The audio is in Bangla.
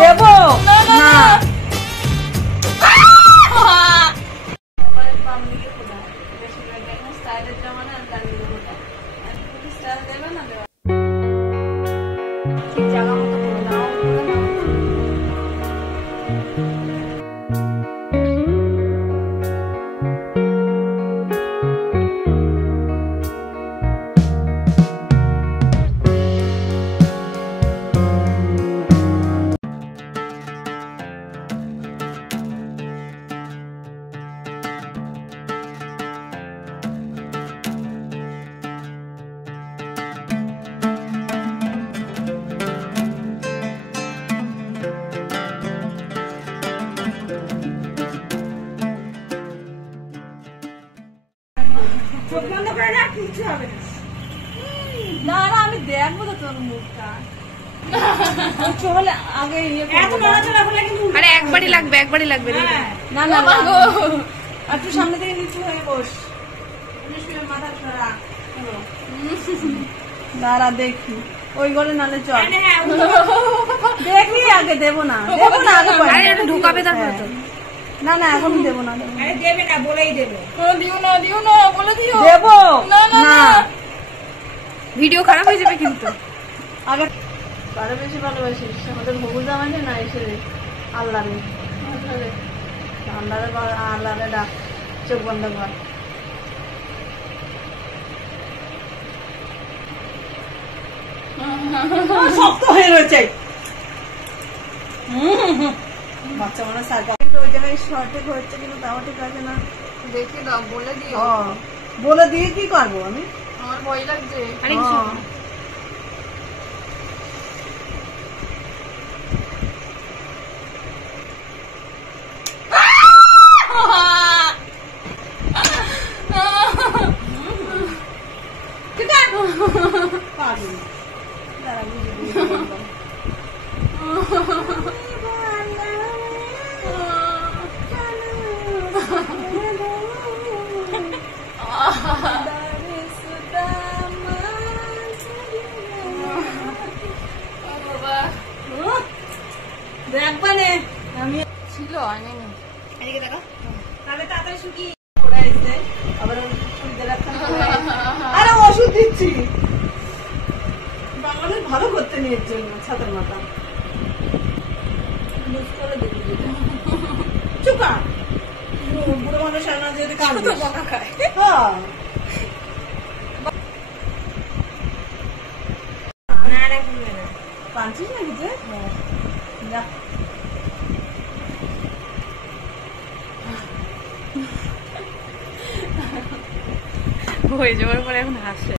দেবো না। জায়গা মতো করে নাও, করে নাও। চোখ বন্ধ করে রাখ, কিছু হবে না। না আমি দেখবো তো তোর মুখটা। চল আগে আরে একবারই লাগবে, একবারই লাগবে। না না একটু সামনে থেকে নিচু হয়ে বস, মাথা ছড়া। দাঁড়া দেখি ওই ঘরে নালে চল। দেখি আগে দেবো না, দেবো না আগে ঢুকাবে তারপরে তো। না না এখন দেবো না, দেবে না বলেই দেবে। দিও না, দিও না, বলে দিও। দেবো না, ভিডিও খারাপ হয়ে যাবে কিন্তু। আগে কারো বেশি ভালোবাসিস আমাদের ভবু জামাইনে না এসে আল্লাহ রে, আল্লাহ রে ডাক, চোখ বন্ধ কর। শক্ত হয়ে রয়েছে বাচ্চা মনে সার্কাস ওই জায়গায় শর্টেক হচ্ছে কিন্তু তাও ঠিক আছে না। দেখে দাও, বলে দিও। বলে দিয়ে কি করবো আমি, আমার ভয় লাগছে। দেখবানে আমি ছিল আনেনি। এদিকে দেখো, তাহলে তাড়াতাড়ি শুকিয়ে আবার আরে ওষুধ দিচ্ছি বাঙালি ভালো করতে নিয়ে জন্য ছাতার মাথা চুকা বুড়ো মানুষ আনা যদি কাঁদবে খায়। পাঁচিস নাকি যে যা হয়ে যাওয়ার পরে এখন হাসে।